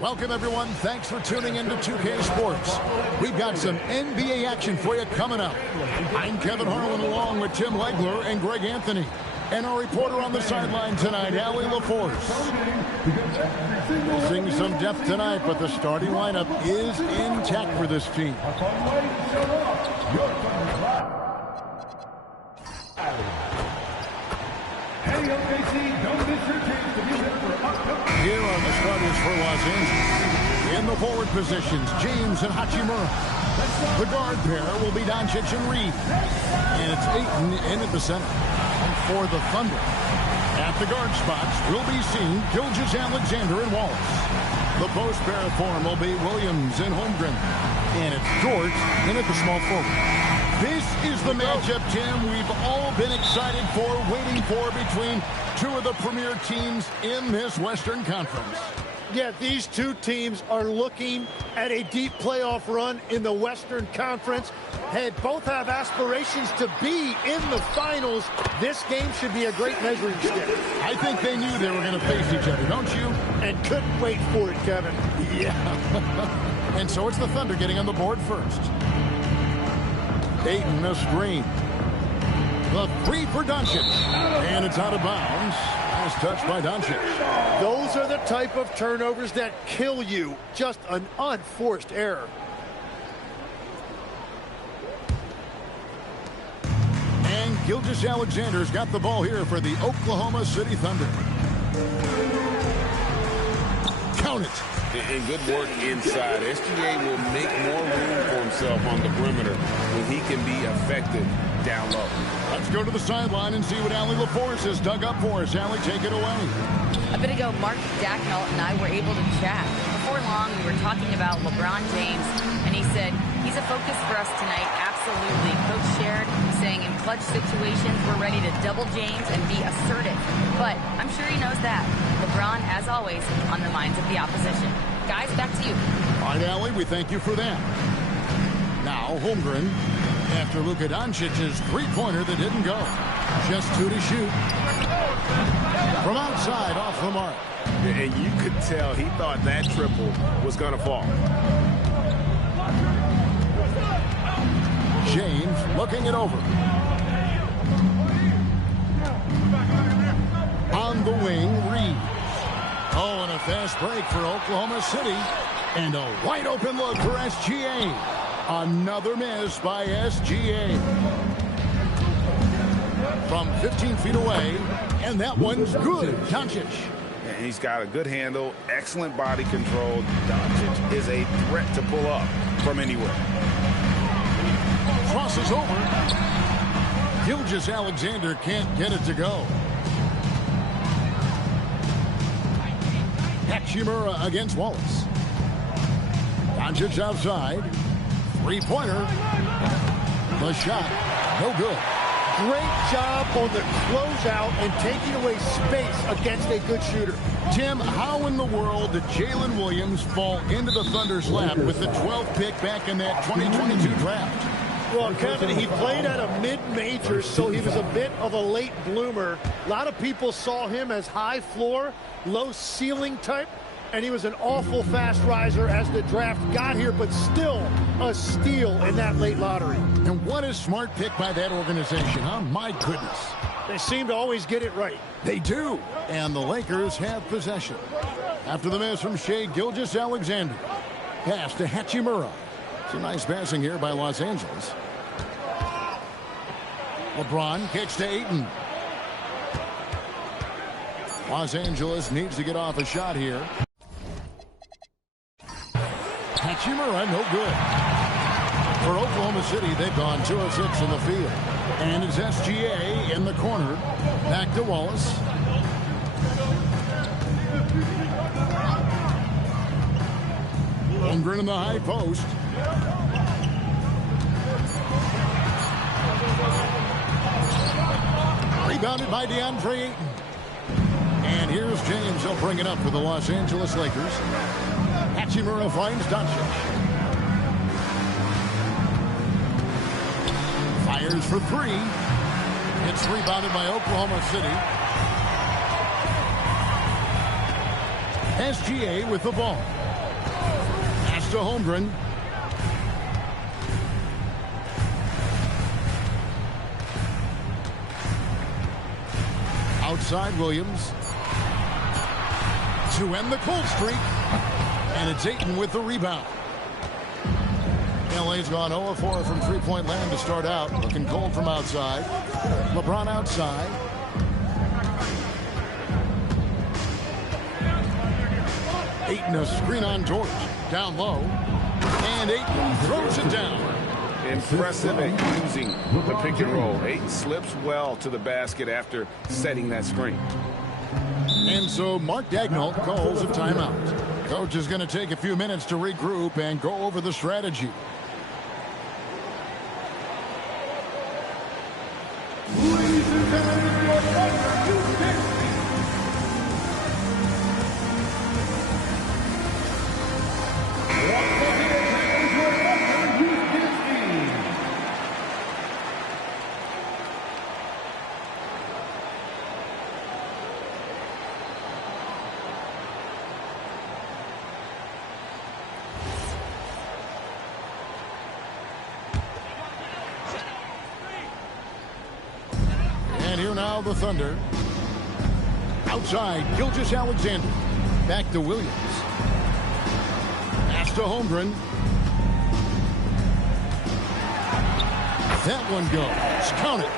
Welcome, everyone. Thanks for tuning into 2K Sports. We've got some NBA action for you coming up. I'm Kevin Harlan along with Tim Legler and Greg Anthony. And our reporter on the sideline tonight, Allie LaForce. Missing some depth tonight, but the starting lineup is intact for this team. Here are the starters for Los Angeles. In the forward positions, James and Hachimura. The guard pair will be Doncic and Reed. And it's Ayton in at the center. And for the Thunder, at the guard spots will be seen Gilgeous-Alexander and Wallace. The post pair form will be Williams and Holmgren. And it's George in at the small forward. This is the matchup, Tim, we've all been excited for, waiting for between two of the premier teams in this Western Conference. Yeah, these two teams are looking at a deep playoff run in the Western Conference. Both have aspirations to be in the finals. This game should be a great measuring stick. I think they knew they were going to face each other, don't you? And couldn't wait for it, Kevin. Yeah. And so it's the Thunder getting on the board first. Ayton, a screen. The three for Doncic. And it's out of bounds. Nice touch by Doncic. Those are the type of turnovers that kill you. Just an unforced error. And Gilgeous-Alexander's got the ball here for the Oklahoma City Thunder. Count it. And good work inside. SGA will make more room for himself on the perimeter when he can be effective down low. Let's go to the sideline and see what Allie LaForce has dug up for us. Allie, take it away. A bit ago, Mark Dacknall and I were able to chat. Before long, we were talking about LeBron James, and he said, he's a focus for us tonight. Absolutely. Coach shared, saying in clutch situations, we're ready to double James and be assertive. But I'm sure he knows that. LeBron, as always, on the minds of the opposition. Guys, back to you. All right, Allie, we thank you for that. Now, Holmgren, after Luka Doncic's three-pointer that didn't go. Just two to shoot. From outside, off the mark. And you could tell he thought that triple was going to fall. James looking it over. On the wing, Reed. Oh, and a fast break for Oklahoma City. And a wide open look for SGA. Another miss by SGA. From 15 feet away, and that one's good. Doncic. And he's got a good handle, excellent body control. Doncic is a threat to pull up from anywhere. Crosses over. Gilgeous-Alexander can't get it to go. Hachimura against Wallace. Doncic outside. Three-pointer. The shot. No good. Great job on the closeout and taking away space against a good shooter. Tim, how in the world did Jalen Williams fall into the Thunder's lap with the 12th pick back in that 2022 draft? Well, Kevin, he played at a mid-major, so he was a bit of a late bloomer. A lot of people saw him as high floor, low ceiling type, and he was an awful fast riser as the draft got here, but still a steal in that late lottery. And what a smart pick by that organization, huh? My goodness. They seem to always get it right. They do. And the Lakers have possession. After the miss from Shai Gilgeous-Alexander. Pass to Hachimura. It's a nice passing here by Los Angeles. LeBron kicks to Ayton. Los Angeles needs to get off a shot here. Hachimura, no good. For Oklahoma City, they've gone 2 of 6 in the field. And it's SGA in the corner. Back to Wallace. Holmgren in the high post. Rebounded by DeAndre Ayton. And here's James. He'll bring it up for the Los Angeles Lakers. Hachimura finds Doncic. Fires for three. It's rebounded by Oklahoma City. SGA with the ball. to Holmgren. Outside Williams. To end the cold streak. And it's Ayton with the rebound. LA's gone 0-4 from three-point land to start out. Looking cold from outside. LeBron outside. Ayton a screen on George. Down low. And Ayton throws it down. Impressive at using the pick and roll. Ayton slips well to the basket after setting that screen. And so Mark Daigneault calls a timeout. Coach is going to take a few minutes to regroup and go over the strategy. And here now the Thunder. Outside, Gilgeous-Alexander. Back to Williams. Pass to Holmgren. That one goes. Count it.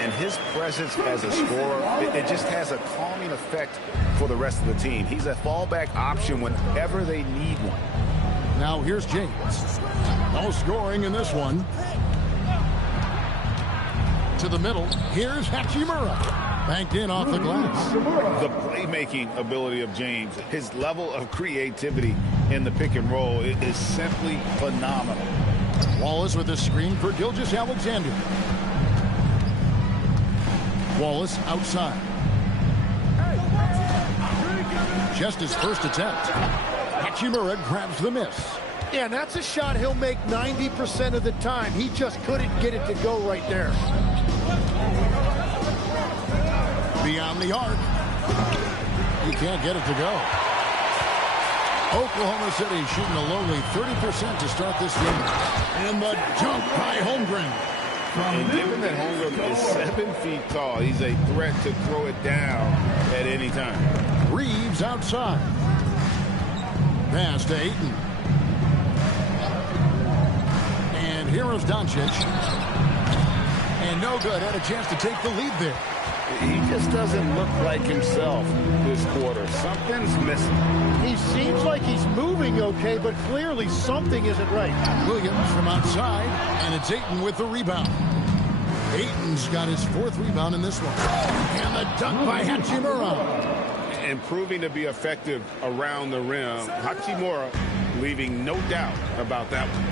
And his presence as a scorer, it just has a calming effect for the rest of the team. He's a fallback option whenever they need one. Now here's James. No scoring in this one. To the middle. Here's Hachimura. Banked in off the glass. The playmaking ability of James, his level of creativity in the pick and roll is simply phenomenal. Wallace with a screen for Gilgeous-Alexander. Wallace outside. Just his first attempt. Hachimura grabs the miss. Yeah, and that's a shot he'll make 90% of the time. He just couldn't get it to go right there. Beyond the arc. He can't get it to go. Oklahoma City shooting a lowly 30% to start this game. And the dunk by Holmgren. And given that Holmgren is 7 feet tall, he's a threat to throw it down at any time. Reeves outside. Pass to Ayton. And here is Doncic. And no good. Had a chance to take the lead there. He just doesn't look like himself this quarter. Something's missing. He seems like he's moving okay, but clearly something isn't right. Williams from outside, and it's Ayton with the rebound. Ayton's got his 4th rebound in this one. And the dunk by Hachimura. And proving to be effective around the rim. Hachimura leaving no doubt about that one.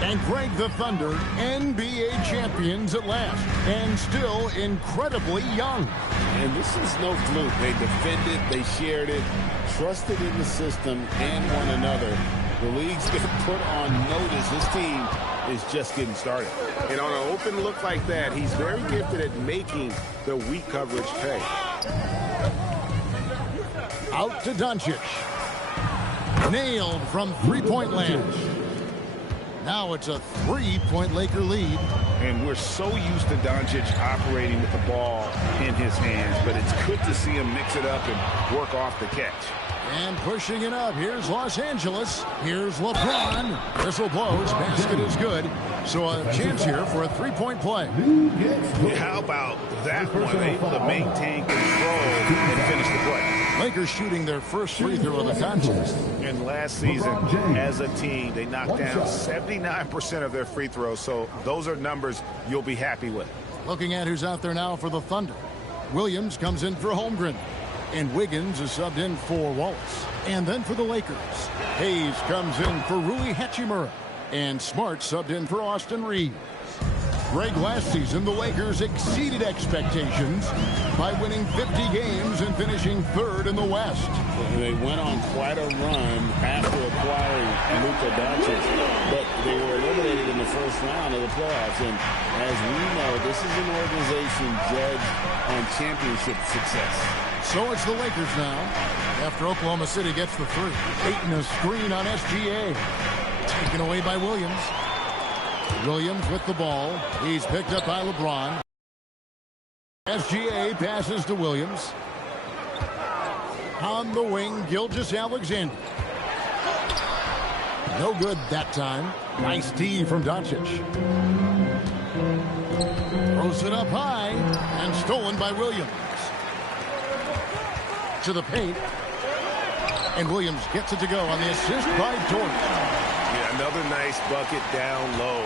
And Greg, the Thunder, NBA champions at last, and still incredibly young. And this is no fluke. They defended, they shared it, trusted in the system and one another. The league's been put on notice. This team is just getting started. And on an open look like that, he's very gifted at making the weak coverage pay. Out to Doncic. Nailed from three-point land. Now it's a 3-point Laker lead. And we're so used to Doncic operating with the ball in his hands, but it's good to see him mix it up and work off the catch. And pushing it up. Here's Los Angeles. Here's LeBron. Whistle blows. Basket is good. So a chance here for a 3-point play. How about that one? Able to maintain control and finish the play. Lakers shooting their first free throw of the contest. And last season, as a team, they knocked down 79% of their free throws. So those are numbers you'll be happy with. Looking at who's out there now for the Thunder. Williams comes in for Holmgren. And Wiggins is subbed in for Wallace. And then for the Lakers, Hayes comes in for Rui Hachimura. And Smart subbed in for Austin Reeves. Greg, last season, the Lakers exceeded expectations by winning 50 games and finishing third in the West. They went on quite a run after acquiring Luka Doncic, but they were eliminated in the first round of the playoffs. And as we know, this is an organization judged on championship success. So it's the Lakers now, after Oklahoma City gets the three. Ayton a screen on SGA. Taken away by Williams. Williams with the ball. He's picked up by LeBron. SGA passes to Williams. On the wing, Gilgeous-Alexander. No good that time. Nice D from Doncic. Throws it up high and stolen by Williams. To the paint. And Williams gets it to go on the assist by Dort. Yeah, another nice bucket down low.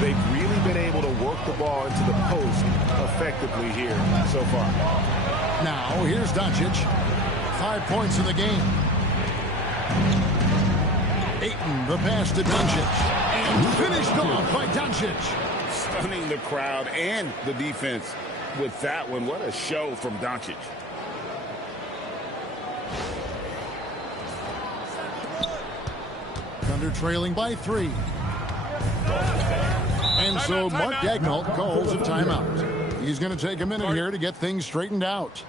They've really been able to work the ball into the post effectively here so far. Now, here's Doncic. 5 points in the game. Ayton, the pass to Doncic. And finished off by Doncic. Stunning the crowd and the defense with that one. What a show from Doncic. Thunder trailing by 3. And so Mark Daigneault calls a timeout. He's going to take a minute here to get things straightened out.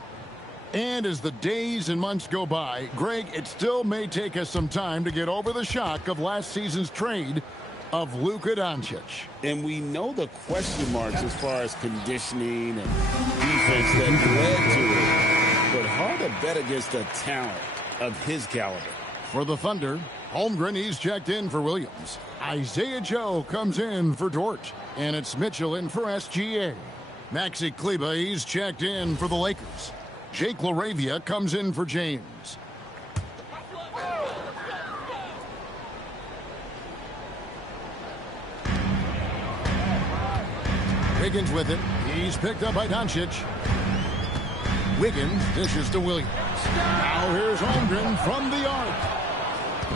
And as the days and months go by, Greg, it still may take us some time to get over the shock of last season's trade of Luka Doncic. And we know the question marks as far as conditioning and defense that led to it. But hard to bet against a talent of his caliber. For the Thunder, Holmgren, he's checked in for Williams. Isaiah Joe comes in for Dort. And it's Mitchell in for SGA. Maxi Kleber, he's checked in for the Lakers. Jake LaRavia comes in for James. Wiggins with it. He's picked up by Doncic. Wiggins dishes to Williams. Now here's Holmgren from the arc.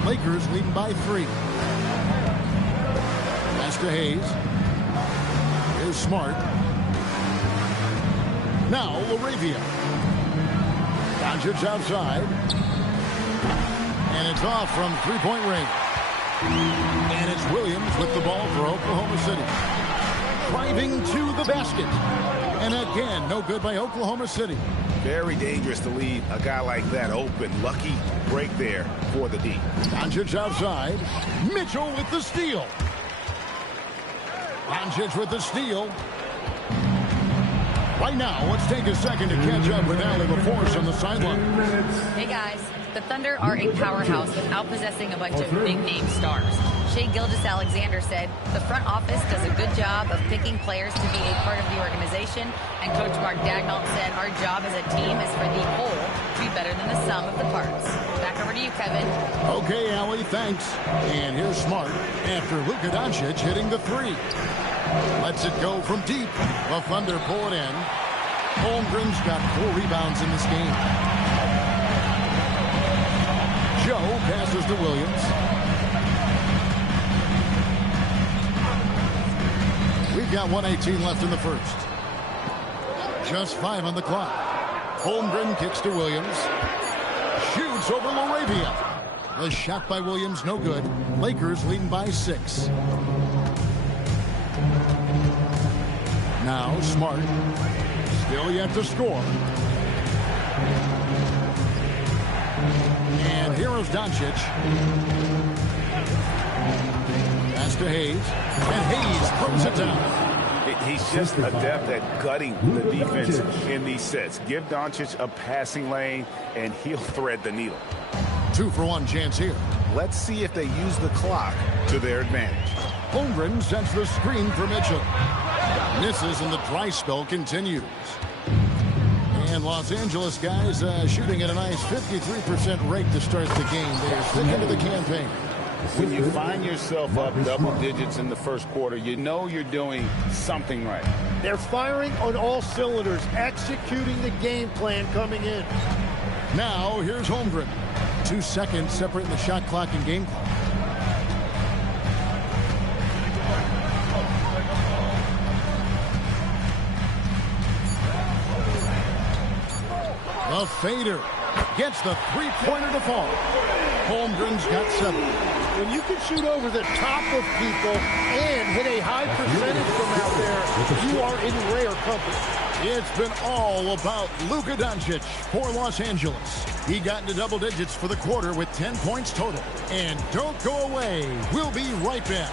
Lakers leading by 3. Pass to Hayes. Here's Smart. Now LaRavia. Doncic outside. And it's off from three-point range. And it's Williams with the ball for Oklahoma City. Driving to the basket. And again, no good by Oklahoma City. Very dangerous to leave a guy like that open. Lucky break there for the D. Doncic outside. Mitchell with the steal. Doncic with the steal. Right now, let's take a second to catch up with Allie LaForce on the sideline. Hey guys, the Thunder are a powerhouse without possessing a bunch of big-name stars. Shai Gilgeous-Alexander said the front office does a good job of picking players to be a part of the organization, and Coach Mark Daigneault said our job as a team is for the whole to be better than the sum of the parts. Back over to you, Kevin. Okay, Allie, thanks. And here's Smart after Luka Doncic hitting the 3. Lets it go from deep. The Thunder pull it in. Holmgren's got 4 rebounds in this game. Joe passes to Williams. We've got 1:18 left in the first. Just 5 on the clock. Holmgren kicks to Williams. Shoots over LaRavia. The shot by Williams, no good. Lakers leading by 6. Now Smart. Still yet to score. And here is Doncic. Pass to Hayes. And Hayes throws it down. He's just adept at gutting the defense in these sets. Give Doncic a passing lane, and he'll thread the needle. 2-for-1 chance here. Let's see if they use the clock to their advantage. Holmgren sends the screen for Mitchell. Misses, and the dry spell continues. And Los Angeles guys shooting at a nice 53% rate to start the game. They're sticking to the campaign. When you find yourself up double digits in the first quarter, you know you're doing something right. They're firing on all cylinders, executing the game plan coming in. Now, here's Holmgren. 2 seconds separating the shot clock and game clock. The fader gets the three-pointer to fall. Holmgren's got 7. When you can shoot over the top of people and hit a high percentage from out there, you are in rare company. It's been all about Luka Doncic for Los Angeles. He got into double digits for the quarter with 10 points total. And don't go away. We'll be right back.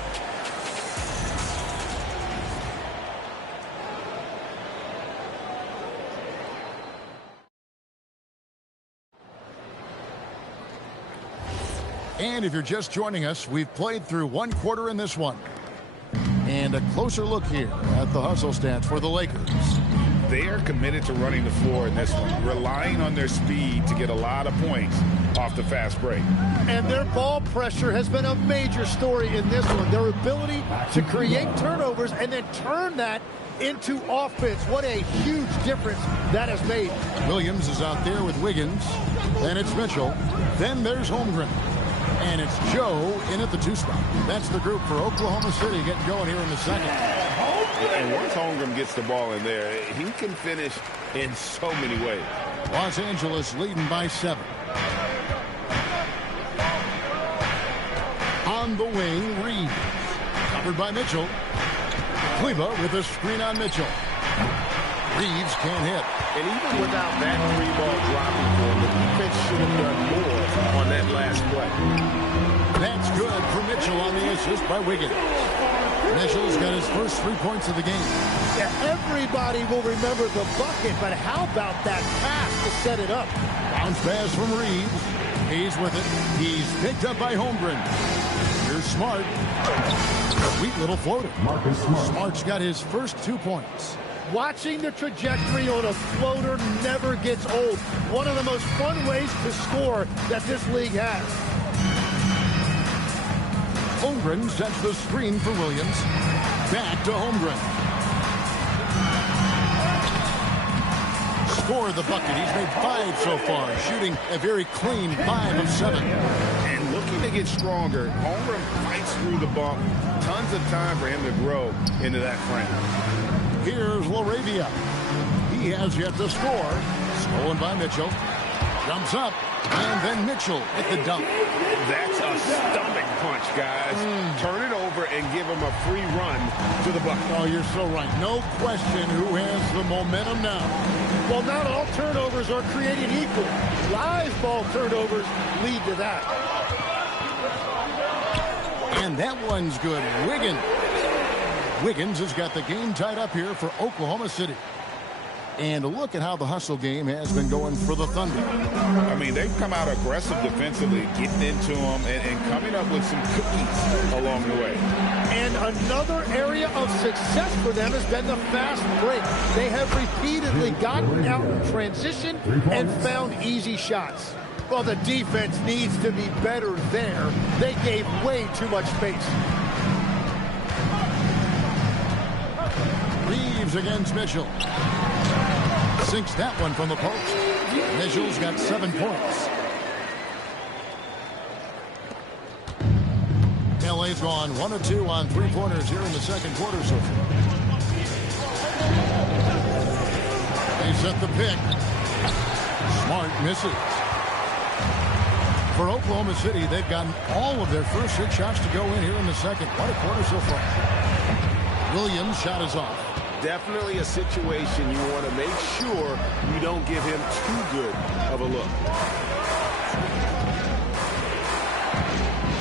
And if you're just joining us, we've played through one quarter in this one. And a closer look here at the hustle stats for the Lakers. They are committed to running the floor in this one, relying on their speed to get a lot of points off the fast break. And their ball pressure has been a major story in this one. Their ability to create turnovers and then turn that into offense. What a huge difference that has made. Williams is out there with Wiggins. Then it's Mitchell. Then there's Holmgren. And it's Joe in at the 2 spot. That's the group for Oklahoma City getting going here in the second. And once Holmgren gets the ball in there, he can finish in so many ways. Los Angeles leading by 7. On the wing, Reeves. Covered by Mitchell. Kleber with a screen on Mitchell. Reeves can't hit. And even without that 3-ball dropping for him, the defense should have done more on that last play. That's good for Mitchell on the assist by Wiggins. Mitchell's got his first 3 points of the game. Yeah, everybody will remember the bucket, but how about that pass to set it up? Bounce pass from Reeves. He's with it. He's picked up by Holmgren. Here's Smart. Sweet little floater. Marcus Smart. Smart's got his first 2 points. Watching the trajectory on a floater never gets old. One of the most fun ways to score that this league has. Holmgren sets the screen for Williams. Back to Holmgren. Score the bucket. He's made 5 so far, shooting a very clean 5 of 7. And looking to get stronger, Holmgren fights through the bump. Tons of time for him to grow into that frame. Here's LaRavia. He has yet to score. Stolen by Mitchell. Jumps up. And then Mitchell at the dunk. That's a stomach punch, guys. Turn it over and give him a free run to the bucket. Oh, you're so right. No question who has the momentum now. Well, not all turnovers are created equal. Live ball turnovers lead to that. And that one's good. Wiggins has got the game tied up here for Oklahoma City. And look at how the hustle game has been going for the Thunder. I mean, they've come out aggressive defensively, getting into them and coming up with some cookies along the way. And another area of success for them has been the fast break. They have repeatedly gotten out in transition and found easy shots. Well, the defense needs to be better there. They gave way too much space. Reeves against Mitchell. Sinks that one from the post. Mitchell's got 7 points. LA's gone 1 of 2 on 3-pointers here in the second quarter so far. They set the pick. Smart misses. For Oklahoma City, they've gotten all of their first 6 shots to go in here in the second. What a quarter so far. Williams' shot is off. Definitely a situation you want to make sure you don't give him too good of a look.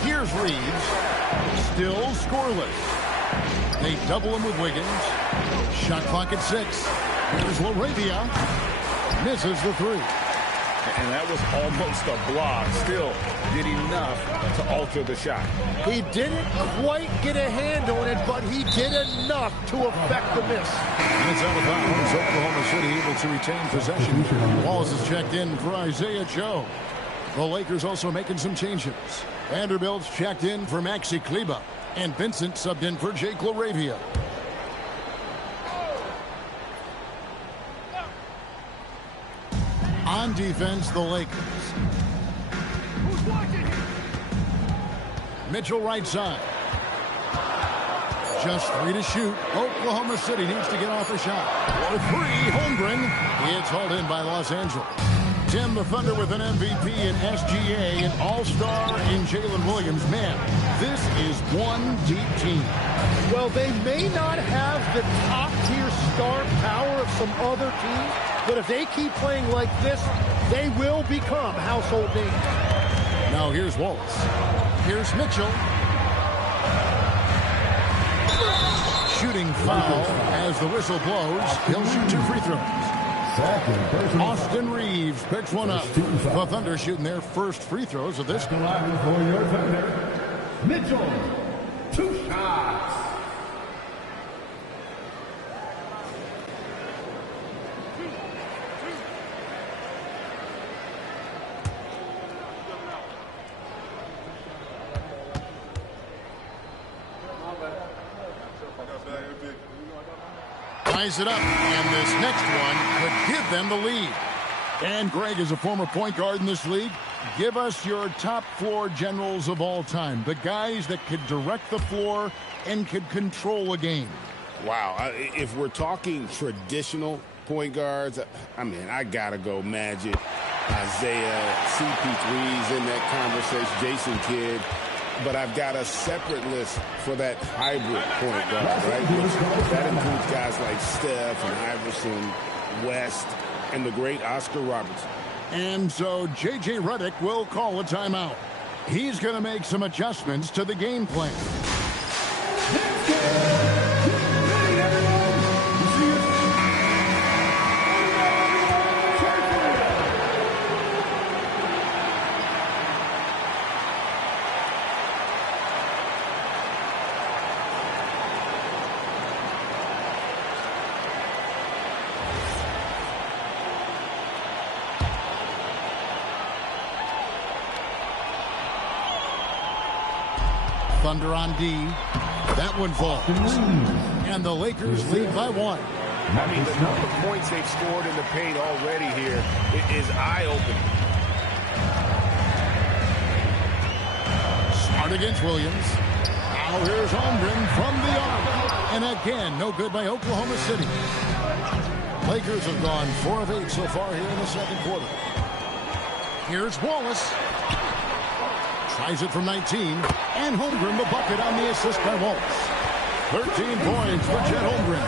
Here's Reeves. Still scoreless. They double him with Wiggins. Shot clock at 6. Here's LaRavia. Misses the 3. And that was almost a block. Still did enough to alter the shot. He didn't quite get a hand on it, but he did enough to affect the miss. And it's out of bounds. Oklahoma City able to retain possession. Walls is checked in for Isaiah Joe. The Lakers also making some changes. Vanderbilt's checked in for Maxi Kleber. And Vincent subbed in for Jake LaRavia. On defense, the Lakers. Mitchell right side. Just 3 to shoot. Oklahoma City needs to get off a shot. For 3, Holmgren. It's hauled in by Los Angeles. Tim, the Thunder with an MVP in SGA, an all-star in Jalen Williams. Man, this is one deep team. Well, they may not have the top-tier star power of some other teams, but if they keep playing like this, they will become household names. Now here's Wallace. Here's Mitchell. Shooting foul as the whistle blows. He'll shoot 2 free throws. Austin Reeves picks one up. The Thunder shooting their first free throws of this game. For your Thunder, Mitchell, 2 shots. Ties it up, and this next one could give them the lead. And Greg is a former point guard in this league. Give us your top floor generals of all time, the guys that could direct the floor and could control a game. Wow, if we're talking traditional point guards, I mean, I gotta go Magic, Isaiah, CP3's in that conversation, Jason Kidd. But I've got a separate list for that hybrid point guard, right? That includes guys like Steph and Iverson, West, and the great Oscar Robertson. And so J.J. Redick will call a timeout. He's going to make some adjustments to the game plan. Thunder on D. That one falls. And the Lakers lead by 1. I mean, the number of points they've scored in the paint already here is eye-opening. Smart against Williams. Now here's Holmgren from the arc. And again, no good by Oklahoma City. Lakers have gone 4 of 8 so far here in the second quarter. Here's Wallace. Tries it from 19, and Holmgren the bucket on the assist by Wallace. 13 points for Chet Holmgren.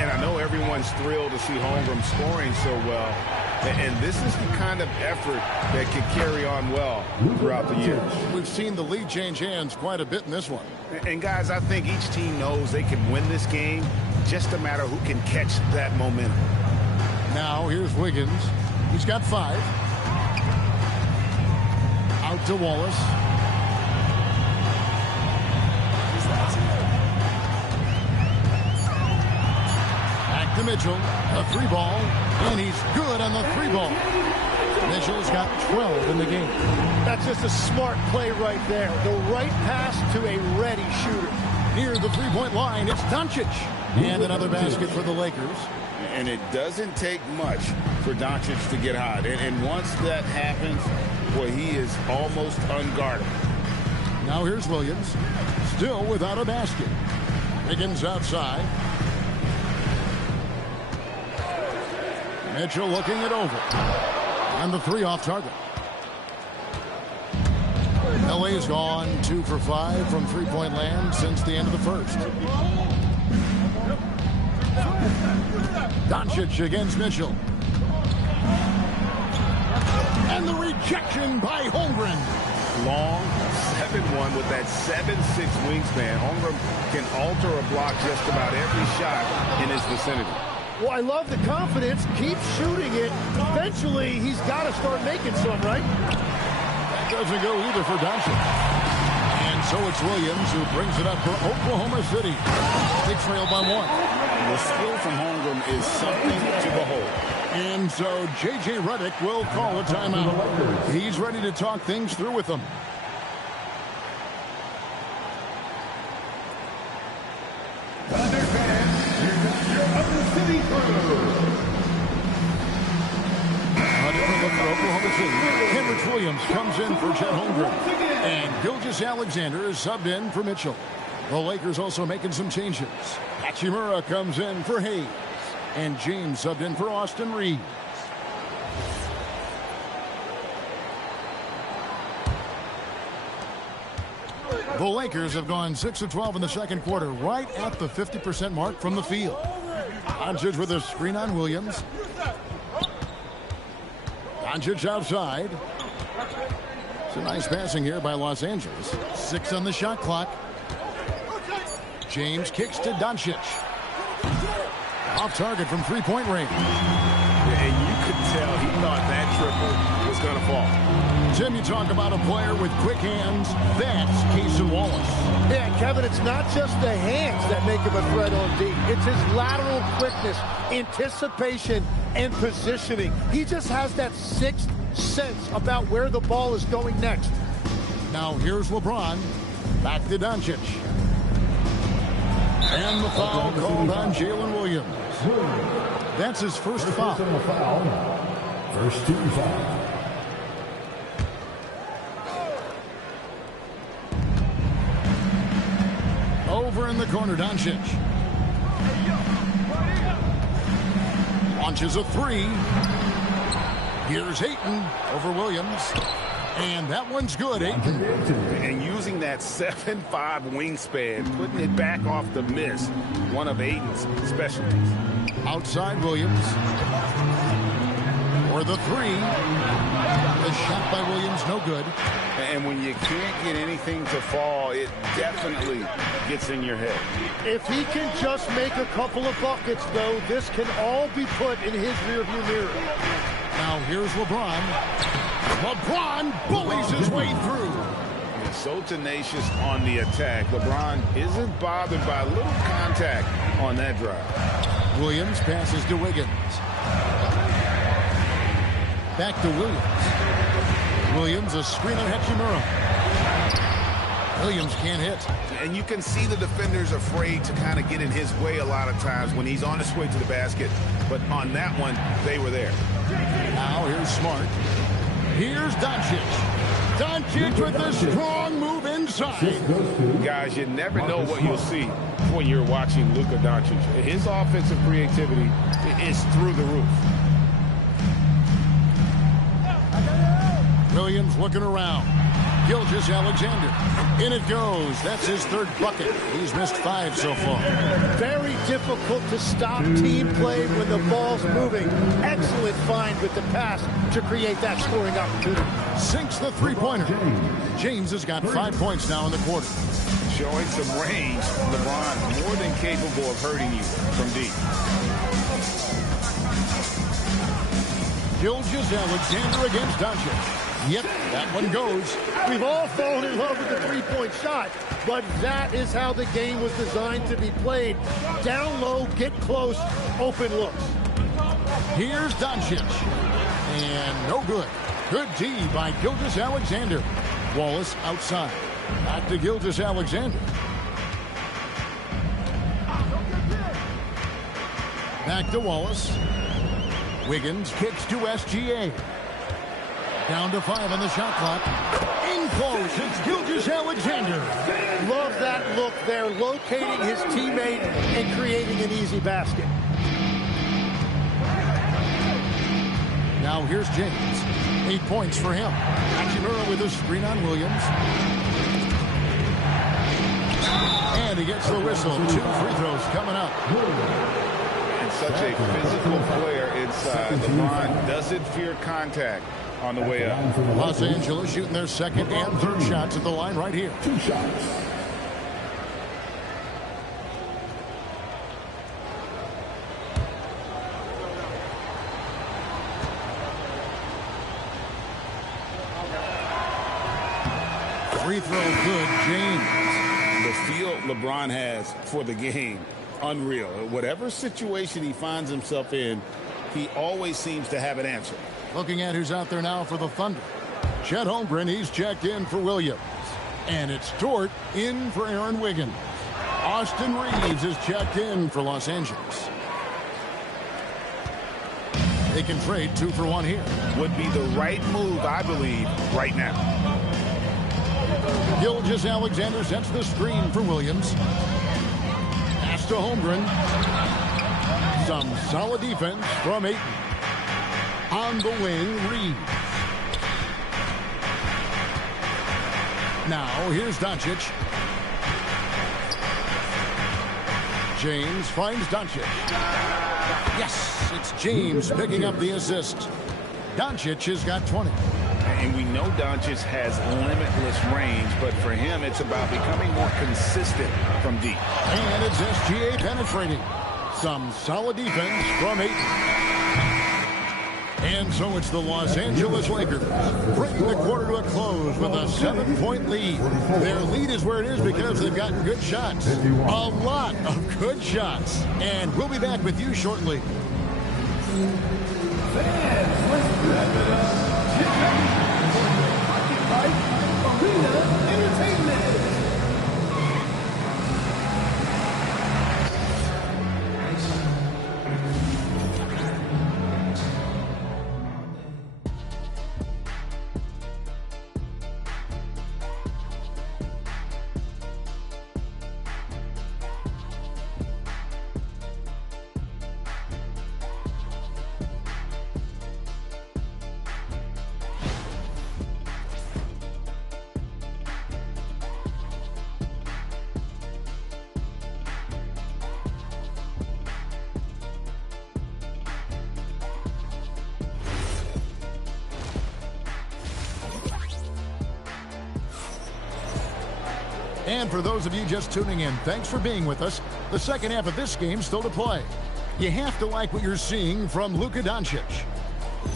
And I know everyone's thrilled to see Holmgren scoring so well. And this is the kind of effort that can carry on well throughout the year. We've seen the lead change hands quite a bit in this one. And guys, I think each team knows they can win this game, just a matter who can catch that momentum. Now here's Wiggins. He's got 5. Out to Wallace. Back to Mitchell. A 3 ball. And he's good on the 3 ball. Mitchell's got 12 in the game. That's just a smart play right there. The right pass to a ready shooter. Near the 3-point line, it's Doncic. And another basket for the Lakers. And it doesn't take much for Doncic to get hot. And once that happens, well, he is almost unguardable. Now here's Williams. Still without a basket. Wiggins outside. Mitchell looking it over. And the 3 off target. LA's gone 2 for 5 from 3-point land since the end of the first. Doncic against Mitchell. And the rejection by Holmgren. Long 7-1 with that 7'6" wingspan. Holmgren can alter a block just about every shot in his vicinity. Well, I love the confidence. Keep shooting it. Eventually, he's got to start making some, right? That doesn't go either for Doncic. And so it's Williams who brings it up for Oklahoma City. They trail by 1. The skill from Holmgren is something to behold. And so J.J. Redick will call a timeout. He's ready to talk things through with them. Thunder fans, here's the leader of the city crew. A different look for Oklahoma City. Kenrich Williams comes in for Chet Holmgren. And Gilgeous-Alexander is subbed in for Mitchell. The Lakers also making some changes. Hachimura comes in for Hayes. And James subbed in for Austin Reeves. The Lakers have gone 6 of 12 in the second quarter, right at the 50% mark from the field. Doncic with a screen on Williams. Doncic outside. It's a nice passing here by Los Angeles. 6 on the shot clock. James kicks to Doncic. Off target from three-point range. And you could tell he thought that triple was going to fall. Tim, you talk about a player with quick hands. That's Cason Wallace. Yeah, Kevin, it's not just the hands that make him a threat on D. It's his lateral quickness, anticipation, and positioning. He just has that sixth sense about where the ball is going next. Now here's LeBron. Back to Doncic. And the foul called on Jalen Williams. That's his first foul. First team foul. Over in the corner, Doncic. Launches a three. Here's Ayton over Williams. And that one's good, Ayton. And using that 7'5" wingspan, putting it back off the miss, one of Ayton's specialties. Outside Williams. For the three. The shot by Williams, no good. And when you can't get anything to fall, it definitely gets in your head. If he can just make a couple of buckets, though, this can all be put in his rearview mirror. Now here's LeBron. LeBron bullies his way through. He's so tenacious on the attack. LeBron isn't bothered by a little contact on that drive. Williams passes to Wiggins. Back to Williams. Williams, a screen on Hachimura. Williams can't hit. And you can see the defenders afraid to kind of get in his way a lot of times when he's on his way to the basket. But on that one, they were there. Now here's Smart. Here's Doncic. Doncic with a strong move inside. Guys, you never know what you'll see when you're watching Luka Doncic. His offensive creativity is through the roof. Williams looking around. Gilgeous-Alexander. In it goes. That's his third bucket. He's missed 5 so far. Very difficult to stop team play when the ball's moving. Excellent find with the pass to create that scoring opportunity. Sinks the three-pointer. James has got 5 points now in the quarter. Showing some range. LeBron more than capable of hurting you from deep. Gilgeous-Alexander against Doncic. Yep, that one goes. We've all fallen in love with the three-point shot, but that is how the game was designed to be played. Down low, get close, open looks. Here's Doncic. And no good. Good D by Gilgeous-Alexander. Wallace outside. Back to Gilgeous-Alexander. Back to Wallace. Wiggins kicks to SGA. Down to 5 on the shot clock. In close, it's Gilgeous-Alexander. Love that look there, locating his teammate and creating an easy basket. Now here's James. 8 points for him. Hachimura with a screen on Williams. And he gets the whistle. 2 free throws coming up. And such a physical player inside. LeBron doesn't fear contact on the way up. Los Angeles shooting their second and third shots at the line right here. 2 shots. Free throw good, James. The feel LeBron has for the game, unreal. Whatever situation he finds himself in, he always seems to have an answer. Looking at who's out there now for the Thunder. Chet Holmgren, he's checked in for Williams. And it's Dort in for Aaron Wiggins. Austin Reeves is checked in for Los Angeles. They can trade 2 for 1 here. Would be the right move, I believe, right now. Gilgeous-Alexander sets the screen for Williams. Pass to Holmgren. Some solid defense from Ayton. On the wing, Reeves. Now, here's Doncic. James finds Doncic. Yes, it's James picking up the assist. Doncic has got 20. And we know Doncic has limitless range, but for him, it's about becoming more consistent from deep. And it's SGA penetrating. Some solid defense from Ayton. And so it's the Los Angeles Lakers bringing the quarter to a close with a 7-point lead. Their lead is where it is because they've gotten good shots. A lot of good shots. And we'll be back with you shortly. Fans, let's wrap it up. Arena Entertainment. And for those of you just tuning in, thanks for being with us. The second half of this game still to play. You have to like what you're seeing from Luka Doncic.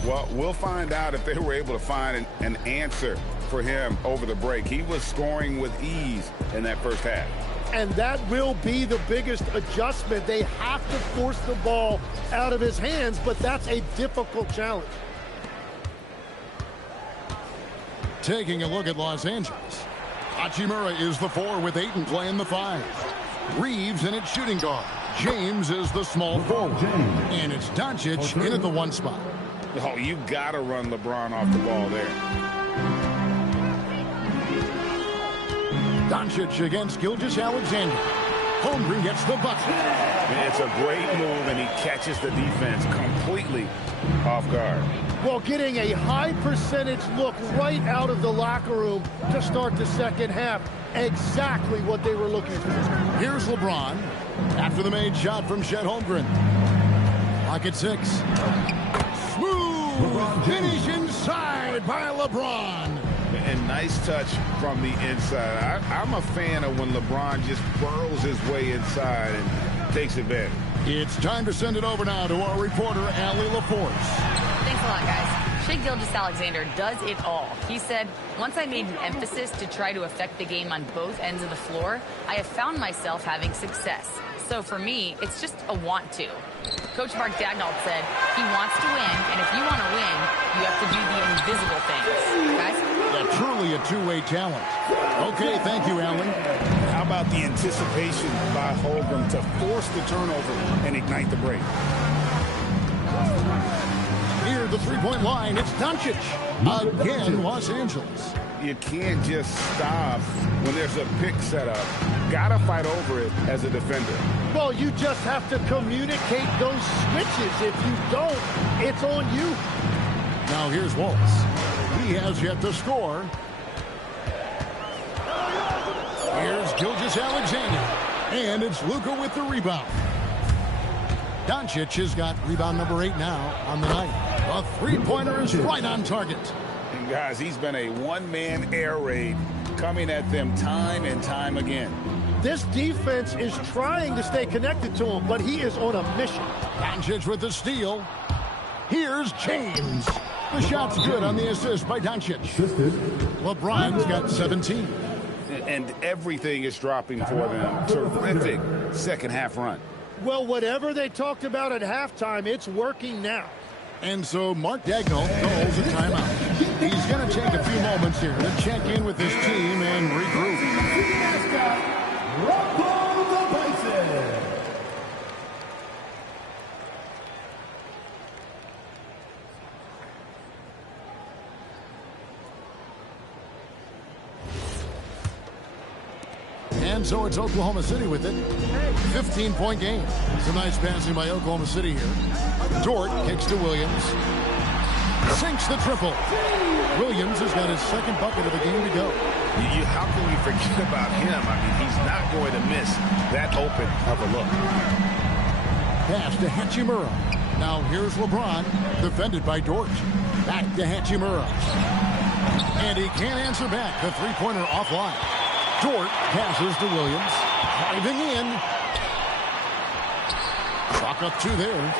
Well, we'll find out if they were able to find an answer for him over the break. He was scoring with ease in that first half. And that will be the biggest adjustment. They have to force the ball out of his hands, but that's a difficult challenge. Taking a look at Los Angeles. Hachimura is the 4 with Ayton playing the 5. Reeves in its shooting guard. James is the small forward. And it's Doncic in at the 1 spot. Oh, you got to run LeBron off the ball there. Doncic against Gilgeous-Alexander. Holmgren gets the bucket. Man, it's a great move, and he catches the defense completely off guard. Well, getting a high percentage look right out of the locker room to start the second half. Exactly what they were looking for. Here's LeBron after the made shot from Chet Holmgren. Clock at 6. Smooth finish inside by LeBron. And nice touch from the inside. I'm a fan of when LeBron just burrows his way inside and takes advantage. It's time to send it over now to our reporter, Allie LaForce. Thanks a lot, guys. Shai Gilgeous-Alexander does it all. He said, once I made an emphasis to try to affect the game on both ends of the floor, I have found myself having success. So for me, it's just a want to. Coach Mark Daigneault said he wants to win, and if you want to win, you have to do the invisible things. Guys? Yeah, truly a two-way talent. Okay, thank you, Allen. How about the anticipation by Holmgren to force the turnover and ignite the break? Near the three-point line, it's Doncic. Again, Los Angeles. You can't just stop when there's a pick set up. Gotta fight over it as a defender. Well, you just have to communicate those switches. If you don't, it's on you. Now here's Waltz. He has yet to score. Here's Gilgeous-Alexander. And it's Luka with the rebound. Doncic has got rebound number 8 now on the night. A three-pointer is right on target. And guys, he's been a one-man air raid coming at them time and time again. This defense is trying to stay connected to him, but he is on a mission. Doncic with the steal. Here's James. The shot's good on the assist by Doncic. LeBron's got 17. And everything is dropping for them. Terrific second half run. Well, whatever they talked about at halftime, it's working now. And so Mark Daigneault calls a timeout. He's going to take a few moments here to check in with his team and regroup. And so it's Oklahoma City with it. 15-point game. Some nice passing by Oklahoma City here. Dort kicks to Williams. Sinks makes the triple. Williams has got his second bucket of the game to go. How can we forget about him? I mean, he's not going to miss that open of a look. Pass to Hachimura. Now here's LeBron, defended by Dort. Back to Hachimura. And he can't answer back. The three-pointer offline. Dort passes to Williams. Driving in. Clock up 2 there.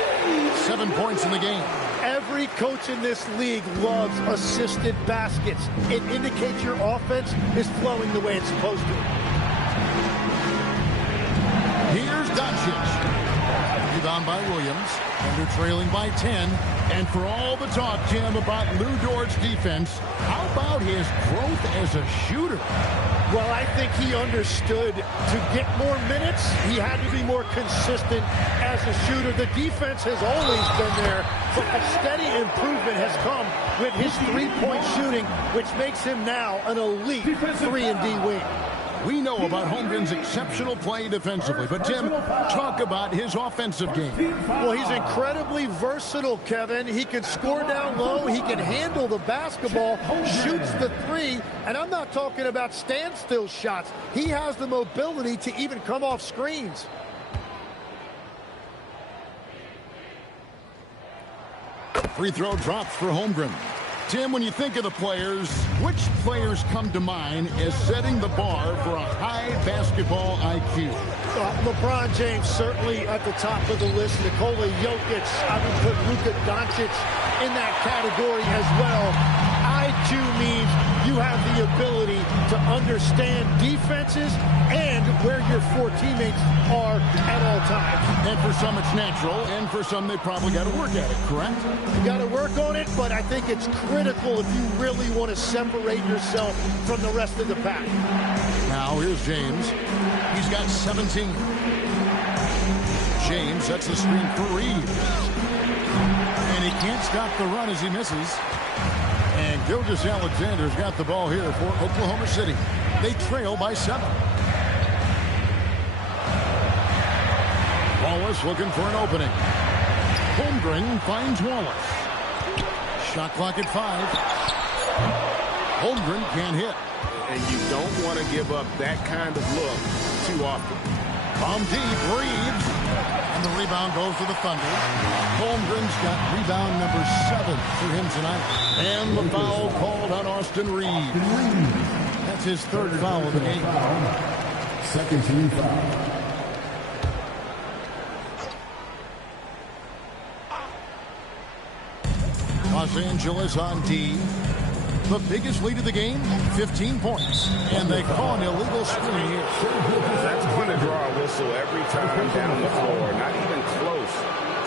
7 points in the game. Every coach in this league loves assisted baskets. It indicates your offense is flowing the way it's supposed to. Here's Doncic. Rebound by Williams. And they're trailing by 10. And for all the talk, Jim, about Lou Dort's defense, how about his growth as a shooter? Well, I think he understood to get more minutes, he had to be more consistent as a shooter. The defense has always been there, but a steady improvement has come with his three-point shooting, which makes him now an elite 3-and-D wing. We know about Holmgren's exceptional play defensively, but Tim, talk about his offensive game. Well, he's incredibly versatile, Kevin. He can score down low, he can handle the basketball, shoots the three, and I'm not talking about standstill shots. He has the mobility to even come off screens. Free throw drops for Holmgren. Tim, when you think of the players, which players come to mind as setting the bar for a high basketball IQ? LeBron James certainly at the top of the list. Nikola Jokic, I would put Luka Doncic in that category as well. IQ means you have the ability to understand defenses and where your four teammates are at all times. And for some it's natural, and for some they probably got to work at it, correct? You got to work on it, but I think it's critical if you really want to separate yourself from the rest of the pack. Now here's James. He's got 17. James sets the screen for Reeves. And he can't stop the run as he misses. And Gilgeous-Alexander's got the ball here for Oklahoma City. They trail by 7. Wallace looking for an opening. Holmgren finds Wallace. Shot clock at 5. Holmgren can't hit. And you don't want to give up that kind of look too often. From deep, Reeves. And the rebound goes to the Thunder. Holmgren's got rebound number 7 for him tonight. And the foul called on Austin Reeves. That's his 3rd foul of the game. Second team foul. Los Angeles on D. The biggest lead of the game, 15 points. And they call an illegal screen here. That's going to draw a whistle every time down the floor. Not even close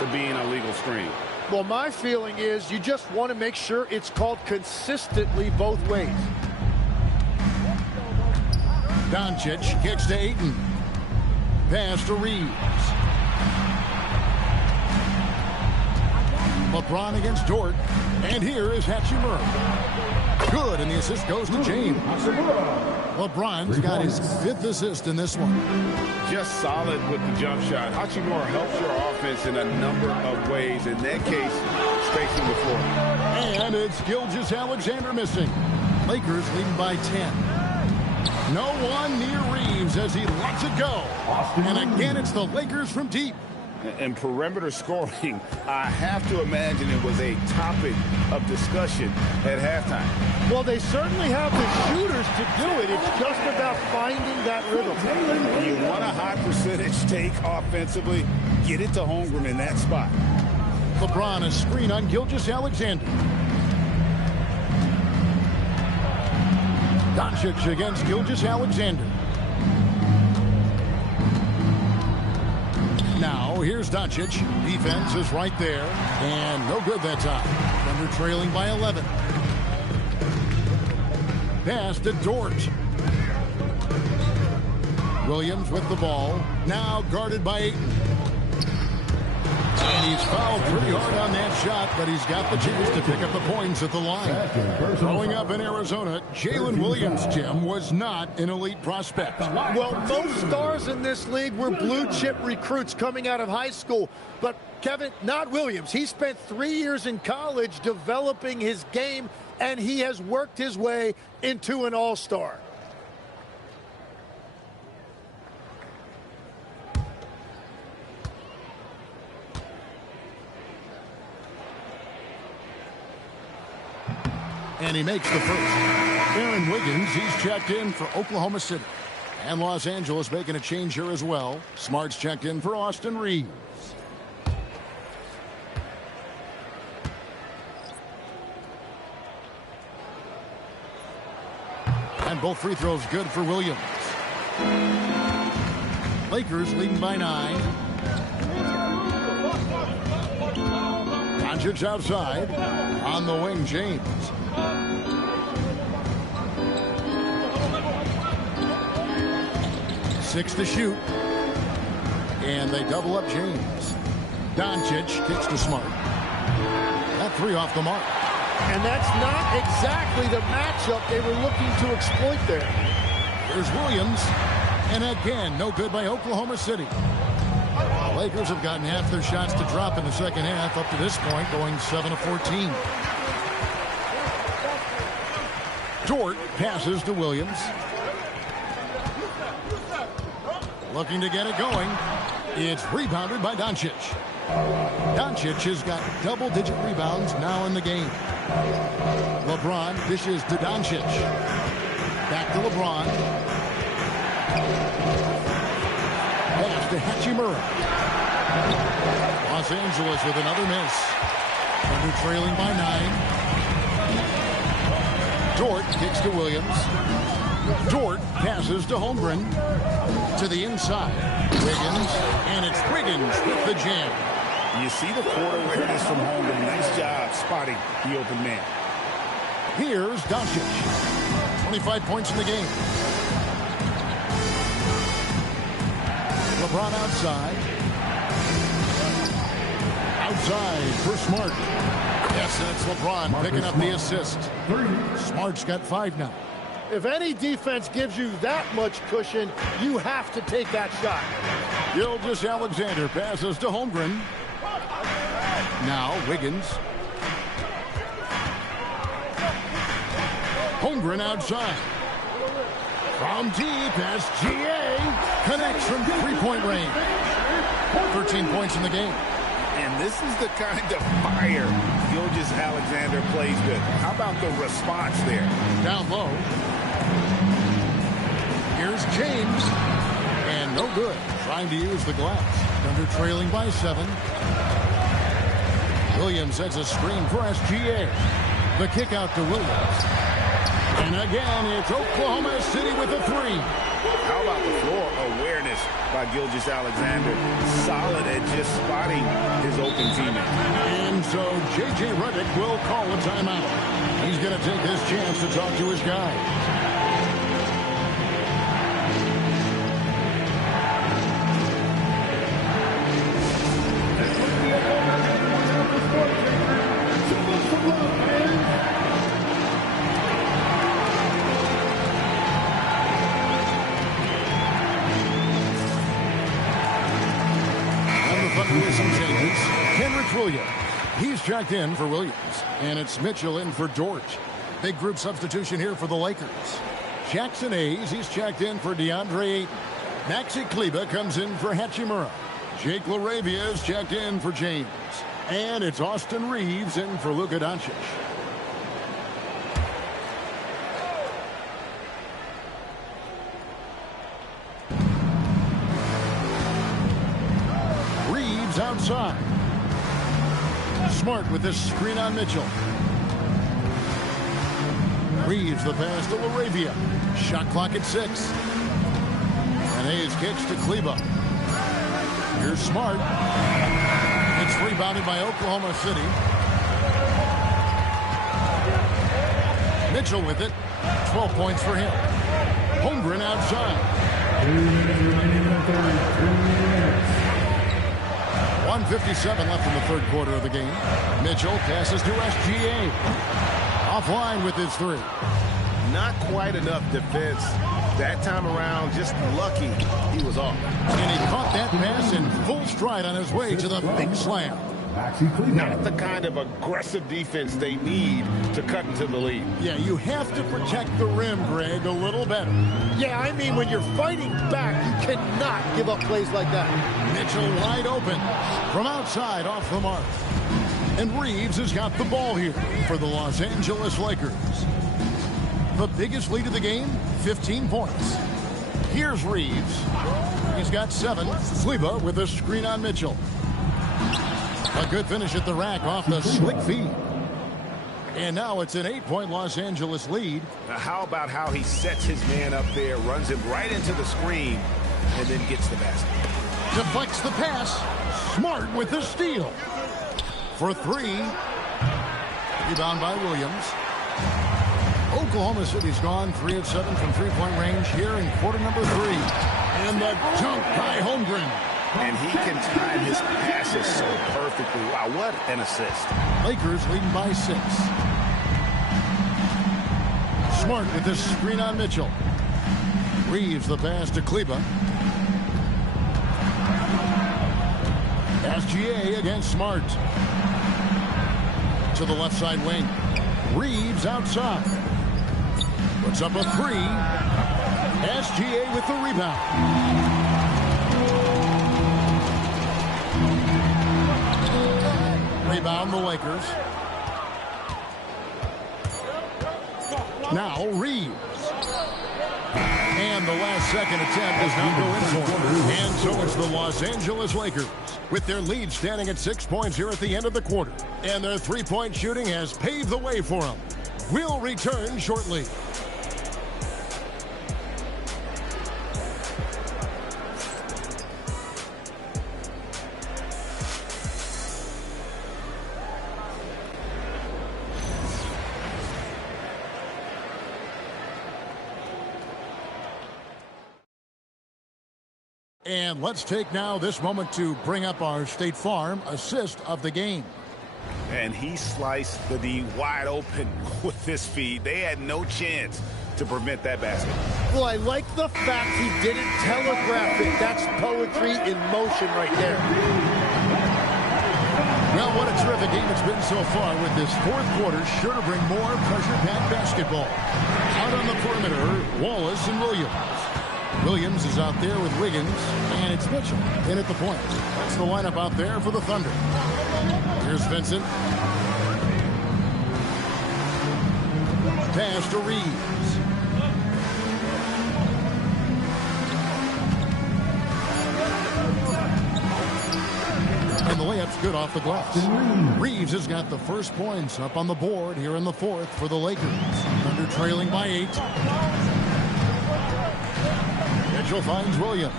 to being a legal screen. Well, my feeling is you just want to make sure it's called consistently both ways. Doncic kicks to Ayton. Pass to Reeves. LeBron against Dort. And here is Hachimura. Good, and the assist goes to James. LeBron's got his 5th assist in this one. Just solid with the jump shot. Hachimura helps your offense in a number of ways. In that case, spacing the floor. And it's Gilgeous-Alexander missing. Lakers leading by 10. No one near Reeves as he lets it go. And again, it's the Lakers from deep. And perimeter scoring, I have to imagine it was a topic of discussion at halftime. Well, they certainly have the shooters to do it. It's just about finding that rhythm. You want a high percentage take offensively, get it to Holmgren in that spot. LeBron, a screen on Gilgeous-Alexander. Doncic against Gilgeous-Alexander. Now, here's Doncic. Defense is right there. And no good that time. Thunder trailing by 11. Pass to Dort. Williams with the ball. Now guarded by Ayton. And he's fouled pretty hard on that shot, but he's got the chance to pick up the points at the line. Growing up in Arizona, Jalen Williams, Jim, was not an elite prospect. Well, most stars in this league were blue chip recruits coming out of high school, but Kevin, not Williams. He spent 3 years in college developing his game, and he has worked his way into an all-star. And he makes the first. Aaron Wiggins, he's checked in for Oklahoma City. And Los Angeles making a change here as well. Smart's checked in for Austin Reeves. And both free throws good for Williams. Lakers leading by 9. Doncic outside. On the wing, James. Six to shoot. And they double up James. Doncic kicks to Smart. That three off the mark. And that's not exactly the matchup they were looking to exploit there. Here's Williams. And again, no good by Oklahoma City. The Lakers have gotten half their shots to drop in the second half up to this point, going 7 of 14. Dort passes to Williams. Looking to get it going. It's rebounded by Doncic. Doncic has got double-digit rebounds now in the game. LeBron dishes to Doncic. Back to LeBron. Pass to Hachimura. Los Angeles with another miss. Thunder trailing by 9. Dort kicks to Williams. Dort passes to Holmgren. To the inside. Wiggins. And it's Wiggins with the jam. You see the court awareness from Holmgren. Nice job spotting the open man. Here's Doncic. 25 points in the game. LeBron outside. Outside for Smart. Yes, and it's LeBron picking up the assist. Smart's got 5 now. If any defense gives you that much cushion, you have to take that shot. Gilgeous-Alexander passes to Holmgren. Now Wiggins. Holmgren outside. From deep as GA connects from three-point range. 13 points in the game. And this is the kind of fire Gilgeous-Alexander plays with. How about the response there? Down low. Here's James. And no good. Trying to use the glass. Thunder trailing by 7. Williams sets a screen for SGA. The kick out to Williams. And again, it's Oklahoma City with a 3. How about the floor awareness by Gilgeous-Alexander? Solid at just spotting his open teammate. And so J.J. Redick will call a timeout. He's going to take this chance to talk to his guys. Williams. He's checked in for Williams. And it's Mitchell in for Dort. Big group substitution here for the Lakers. Jackson Hayes, he's checked in for DeAndre Ayton. Maxi Kleber comes in for Hachimura. Jake LaRavia is checked in for James. And it's Austin Reeves in for Luka Doncic. Reeves outside. Smart with this screen on Mitchell. Reeves the pass to LaRavia. Shot clock at 6. And Hayes kicks to Kleber. Here's Smart. It's rebounded by Oklahoma City. Mitchell with it. 12 points for him. Holmgren outside. 1:57 left in the third quarter of the game. Mitchell passes to SGA. Offline with his 3. Not quite enough defense That time around, just lucky he was off. And he caught that pass in full stride on his way to the big slam. Not the kind of aggressive defense they need to cut into the lead. Yeah, you have to protect the rim, Greg, a little better. Yeah, I mean, when you're fighting back, you cannot give up plays like that. Mitchell wide open from outside off the mark. And Reeves has got the ball here for the Los Angeles Lakers. The biggest lead of the game, 15 points. Here's Reeves. He's got 7. Kleber with a screen on Mitchell. A good finish at the rack off the slick feed. And now it's an 8-point Los Angeles lead. Now how about how he sets his man up there, runs him right into the screen, and then gets the basket. Deflects the pass. Smart with the steal. For 3. Rebound by Williams. Oklahoma City's gone 3 of 7 from three-point range here in quarter number 3. And the dunk by Holmgren. And he can time his passes so perfectly. Wow, what an assist. Lakers leading by 6. Smart with this screen on Mitchell. Reeves the pass to Kleber. SGA against Smart. To the left side wing. Reeves outside. Puts up a 3. SGA with the rebound. Rebound the Lakers. Now Reeves. And the last second attempt does not go in for him. And so it's the Los Angeles Lakers with their lead standing at 6 points here at the end of the quarter. And their three-point shooting has paved the way for them. We'll return shortly. And let's take now this moment to bring up our State Farm assist of the game. And he sliced the D wide open with this feed. They had no chance to prevent that basket. Well, I like the fact he didn't telegraph it. That's poetry in motion right there. Well, what a terrific game it's been so far with this fourth quarter. Sure to bring more pressure-packed basketball. Out on the perimeter, Wallace and Williams. Williams is out there with Wiggins, and it's Mitchell in at the point. That's the lineup out there for the Thunder. Here's Vincent. Pass to Reeves. And the layup's good off the glass. Reeves has got the first points up on the board here in the fourth for the Lakers. Thunder trailing by 8. Mitchell finds Williams.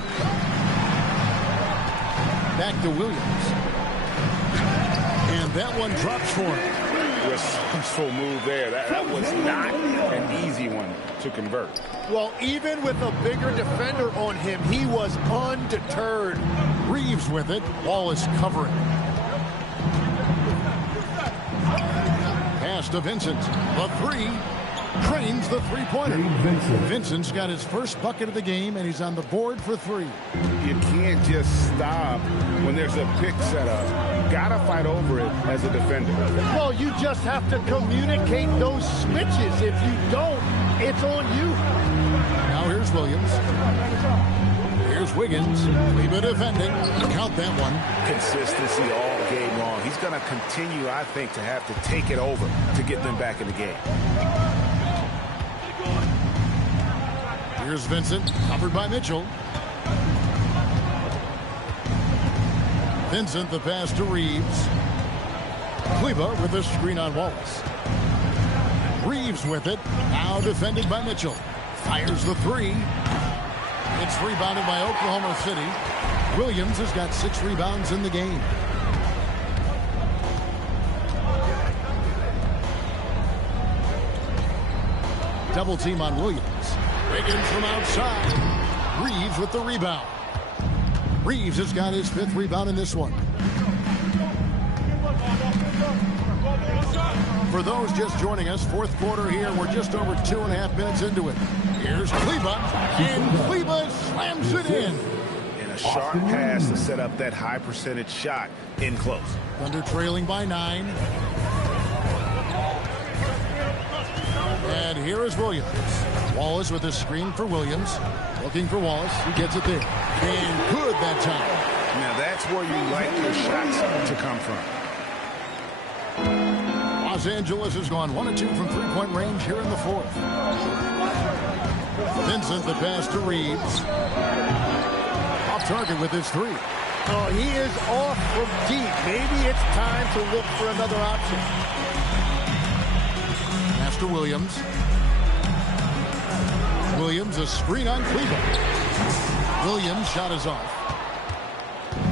Back to Williams. And that one drops for him. Resourceful move there. That was not an easy one to convert. Well, even with a bigger defender on him, he was undeterred. Reeves with it. Wallace covering. Pass to Vincent. The 3. Trains the three-pointer. Vincent's got his first bucket of the game, and he's on the board for 3. You can't just stop when there's a pick set up. Gotta fight over it as a defender. Well, you just have to communicate those switches. If you don't, it's on you. Now here's Williams. Here's Wiggins. Leave it defending. Count that one. Consistency all game long. He's going to continue, I think, to have to take it over to get them back in the game. Here's Vincent, covered by Mitchell. Vincent, the pass to Reeves. Kleber with a screen on Wallace. Reeves with it, now defended by Mitchell. Fires the 3. It's rebounded by Oklahoma City. Williams has got 6 rebounds in the game. Double team on Williams. Wiggins from outside. Reeves with the rebound. Reeves has got his 5th rebound in this one. For those just joining us, fourth quarter here. We're just over 2.5 minutes into it. Here's Kleba, and Kleba slams it in. And a sharp pass to set up that high percentage shot in close. Thunder trailing by 9. And here is Williams. Wallace with a screen for Williams. Looking for Wallace. He gets it there. And good that time. Now that's where you like your shots to come from. Los Angeles has gone 1 of 2 from three-point range here in the fourth. Vincent, the pass to Reeves. Off target with his 3. Oh, he is off from deep. Maybe it's time to look for another option. Pass to Williams. Williams, a screen on Cleveland. Williams' shot is off.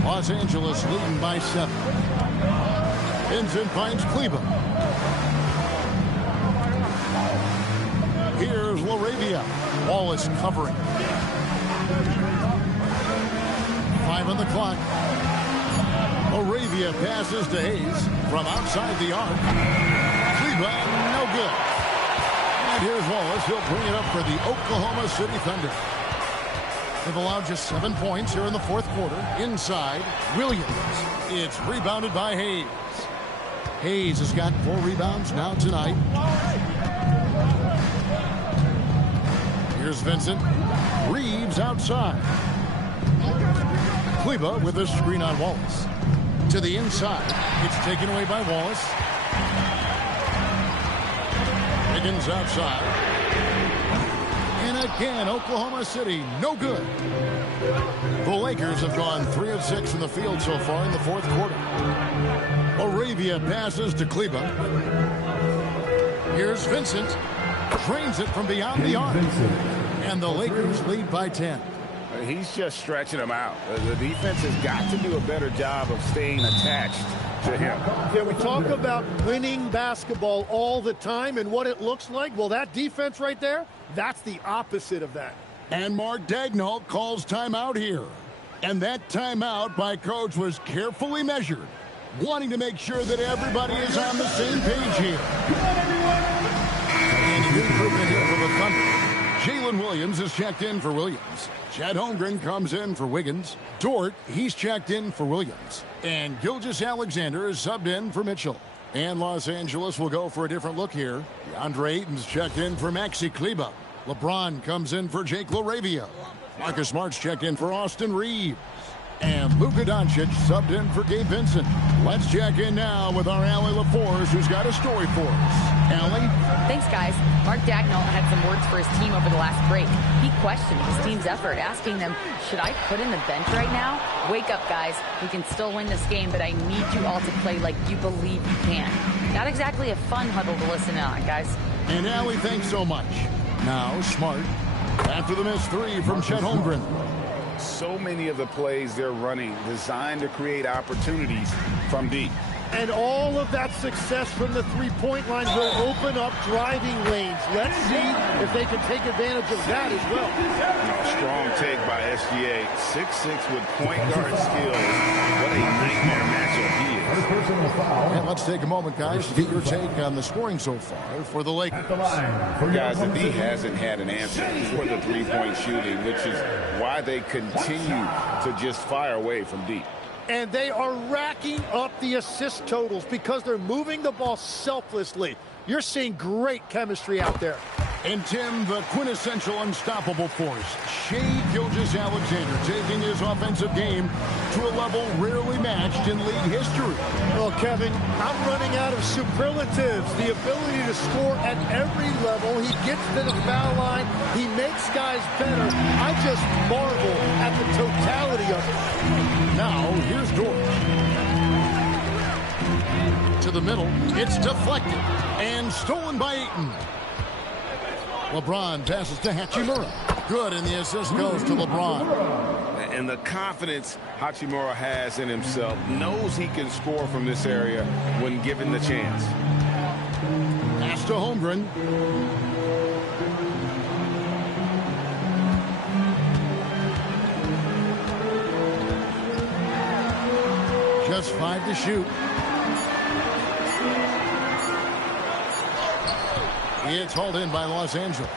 Los Angeles leading by 7. Vincent finds Cleveland. Here's LaRavia. Wallace covering. 5 on the clock. LaRavia passes to Hayes from outside the arc. Cleveland, no good. And here's Wallace. He'll bring it up for the Oklahoma City Thunder. They've allowed just 7 points here in the fourth quarter. Inside, Williams. It's rebounded by Hayes. Hayes has got 4 rebounds now tonight. Here's Vincent. Reeves outside. Kleba with a screen on Wallace. To the inside. It's taken away by Wallace. Higgins outside. And again, Oklahoma City, no good. The Lakers have gone 3 of 6 in the field so far in the fourth quarter. LaRavia passes to Kleba. Here's Vincent. Drains it from beyond the arc. And the Lakers lead by 10. He's just stretching them out. The defense has got to do a better job of staying attached to him. Yeah, we talk about winning basketball all the time and what it looks like. Well, that defense right there, that's the opposite of that. And Mark Daigneault calls timeout here. And that timeout by Coach was carefully measured, wanting to make sure that everybody is on the same page here. And a new improvement here for the Thunder. Jalen Williams is checked in for Williams. Chad Holmgren comes in for Wiggins. Dort, he's checked in for Williams. And Gilgeous-Alexander is subbed in for Mitchell. And Los Angeles will go for a different look here. DeAndre Ayton's checked in for Maxi Kleba. LeBron comes in for Jake LaRavia. Marcus Smart's checked in for Austin Reeves. And Luka Doncic subbed in for Gabe Vincent. Let's check in now with our Allie LaForce, who's got a story for us. Allie? Thanks, guys. Mark Daigneault had some words for his team over the last break. He questioned his team's effort, asking them, should I put in the bench right now? Wake up, guys. We can still win this game, but I need you all to play like you believe you can. Not exactly a fun huddle to listen on, guys. And Allie, thanks so much. Now, Smart. After the missed 3 from Chet Holmgren. So many of the plays they're running designed to create opportunities from deep. And all of that success from the three-point line will open up driving lanes. Let's see if they can take advantage of that as well. Strong take by SGA. 6'6" with point guard skills. What a nightmare matchup he is. And let's take a moment, guys, to get your take on the scoring so far for the Lakers. Guys, the D hasn't had an answer for the three-point shooting, which is why they continue to just fire away from deep. And they are racking up the assist totals because they're moving the ball selflessly. You're seeing great chemistry out there. And Tim, the quintessential unstoppable force, Shai Gilgeous-Alexander, taking his offensive game to a level rarely matched in league history. Well, Kevin, I'm running out of superlatives. The ability to score at every level. He gets to the foul line. He makes guys better. I just marvel at the totality of it. Now, here's Dort. To the middle. It's deflected. And stolen by Ayton. LeBron passes to Hachimura. Good, and the assist goes to LeBron. And the confidence Hachimura has in himself, knows he can score from this area when given the chance. Pass to Holmgren. Just 5 to shoot. It's hauled in by Los Angeles.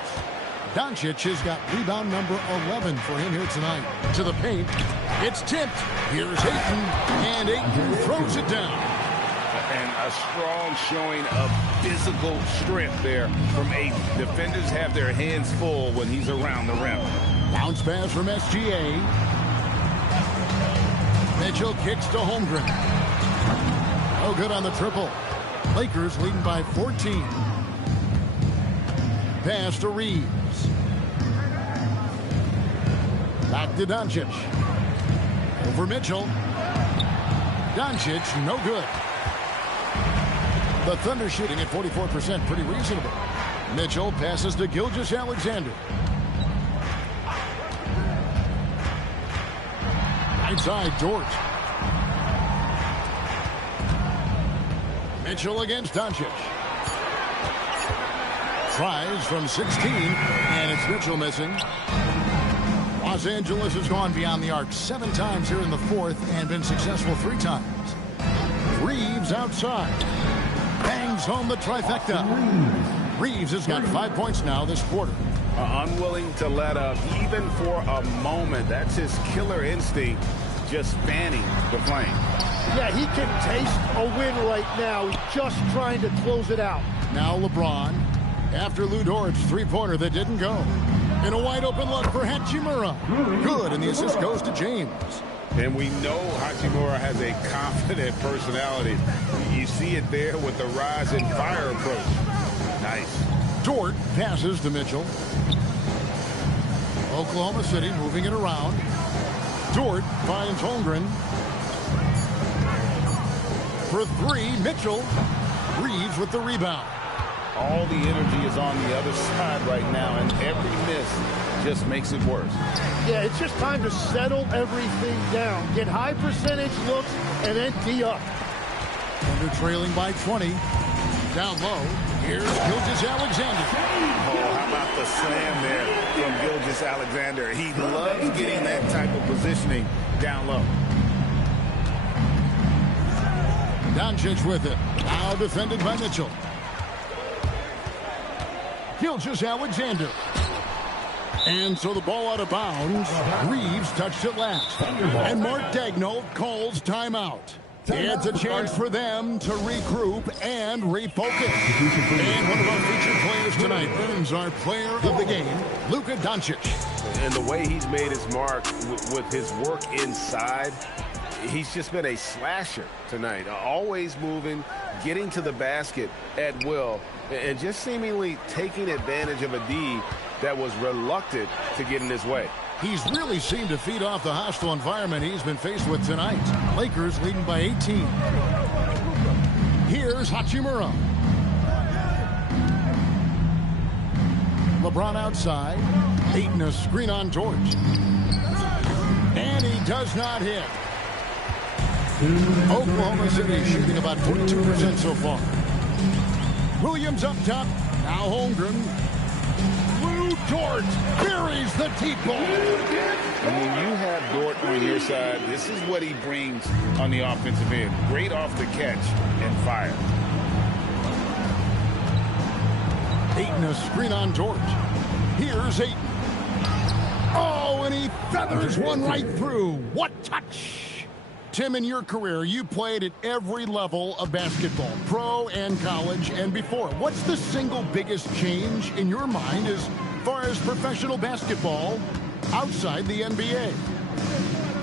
Doncic has got rebound number 11 for him here tonight. To the paint. It's tipped. Here's Ayton. And Ayton throws it down. And a strong showing of physical strength there from Ayton. Defenders have their hands full when he's around the rim. Bounce pass from SGA. Mitchell kicks to Holmgren. No good on the triple. Lakers leading by 14. Pass to Reeves. Back to Doncic. Over Mitchell. Doncic, no good. The Thunder shooting at 44%, pretty reasonable. Mitchell passes to Gilgeous-Alexander. Right side, Dort. Mitchell against Doncic. Tries from 16, and it's Mitchell missing. Los Angeles has gone beyond the arc 7 times here in the fourth and been successful 3 times. Reeves outside. Bangs home the trifecta. Reeves has got 5 points now this quarter. Unwilling to let up even for a moment. That's his killer instinct, just fanning the flame. Yeah, he can taste a win right now. He's just trying to close it out. Now LeBron. After Lou Dort's three-pointer that didn't go. In a wide-open look for Hachimura. Good, and the assist goes to James. And we know Hachimura has a confident personality. You see it there with the rise and fire approach. Nice. Dort passes to Mitchell. Oklahoma City moving it around. Dort finds Holmgren. For 3, Mitchell. Reeves with the rebound. All the energy is on the other side right now, and every miss just makes it worse. Yeah, it's just time to settle everything down. Get high percentage looks and then tee up. Thunder trailing by 20. Down low. Here's Gilgeous-Alexander. Oh, how about the slam there from Gilgeous-Alexander? He loves getting that type of positioning down low. Doncic with it. Now defended by Mitchell. Gilgeous-Alexander. And so the ball out of bounds. Reeves touched it last. And Mark Daigneault calls timeout. It's a chance for them to regroup and refocus. And one of our featured players tonight earns our player of the game, Luka Doncic. And the way he's made his mark with his work inside, he's just been a slasher tonight. Always moving, getting to the basket at will, and just seemingly taking advantage of a D that was reluctant to get in his way. He's really seemed to feed off the hostile environment he's been faced with tonight. Lakers leading by 18. Here's Hachimura. LeBron outside. Ayton a screen on Dort. And he does not hit. Oklahoma City shooting about 42% so far. Williams up top. Now Holmgren. Lou Dort buries the deep ball. And when you have Dort on your side, this is what he brings on the offensive end. Great off the catch and fire. Ayton a screen on Dort. Here's Ayton. Oh, and he feathers one right through. What touch! Tim, in your career, you played at every level of basketball, pro and college and before. What's the single biggest change in your mind as far as professional basketball outside the NBA?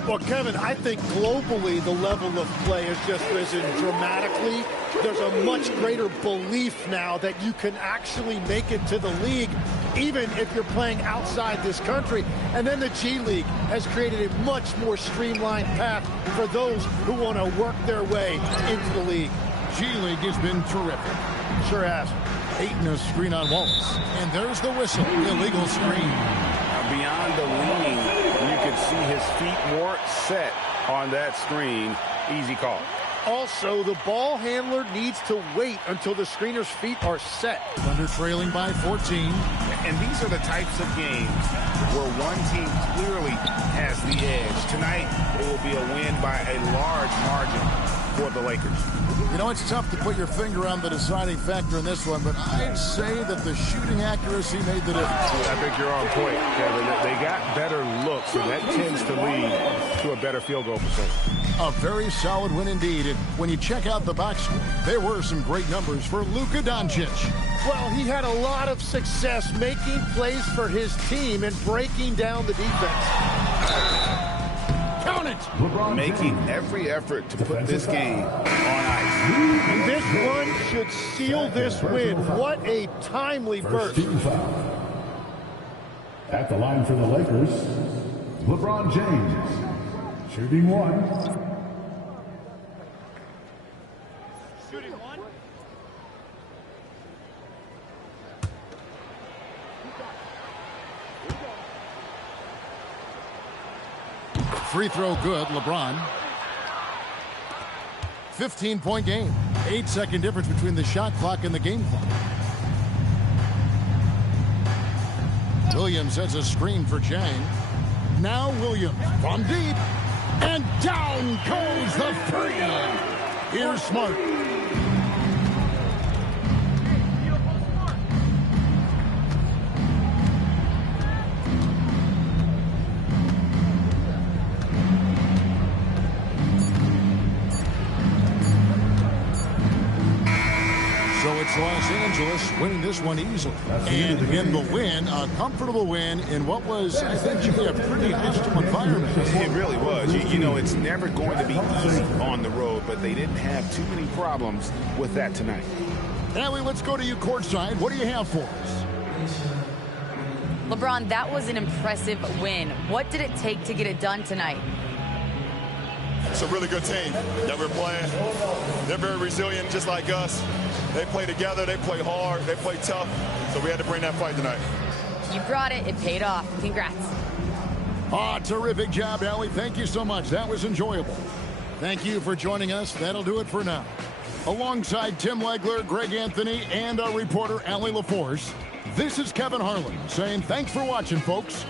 Well, Kevin, I think globally the level of play has just risen dramatically. There's a much greater belief now that you can actually make it to the league, even if you're playing outside this country. And then the G League has created a much more streamlined path for those who want to work their way into the league. G League has been terrific. Sure has. Ayton a screen on Wallace. And there's the whistle. Illegal screen. Beyond the lean, you can see his feet weren't set on that screen. Easy call. Also, the ball handler needs to wait until the screener's feet are set. Thunder trailing by 14. And these are the types of games where one team clearly has the edge. Tonight, it will be a win by a large margin. for the Lakers. You know, it's tough to put your finger on the deciding factor in this one, but I'd say that the shooting accuracy made the difference. I think you're on point, Kevin. They got better looks, and that tends to lead to a better field goal percentage. A very solid win indeed. And when you check out the box score, there were some great numbers for Luka Doncic. Well, he had a lot of success making plays for his team and breaking down the defense. Count it! Making every effort to put this game on ice. This one should seal this win. What a timely burst. Team foul. At the line for the Lakers, LeBron James. Shooting one. Free throw good, LeBron. 15-point game. 8-second difference between the shot clock and the game clock. Williams has a screen for Chang. Now Williams from deep. And down goes the three. Here's Smart. So it's Los Angeles winning this one easily. And in the win, a comfortable win in what was, I think, Jimmy, a pretty hostile environment. It really was. You know, it's never going to be easy on the road, but they didn't have too many problems with that tonight. Allie, let's go to you courtside. What do you have for us? LeBron, that was an impressive win. What did it take to get it done tonight? It's a really good team that we're playing. They're very resilient, just like us. They play together, they play hard, they play tough, so we had to bring that fight tonight. You brought it. It paid off. Congrats. Terrific job, Allie. Thank you so much. That was enjoyable. Thank you for joining us. That'll do it for now. Alongside Tim Legler, Greg Anthony, and our reporter, Allie LaForce, this is Kevin Harlan saying thanks for watching, folks.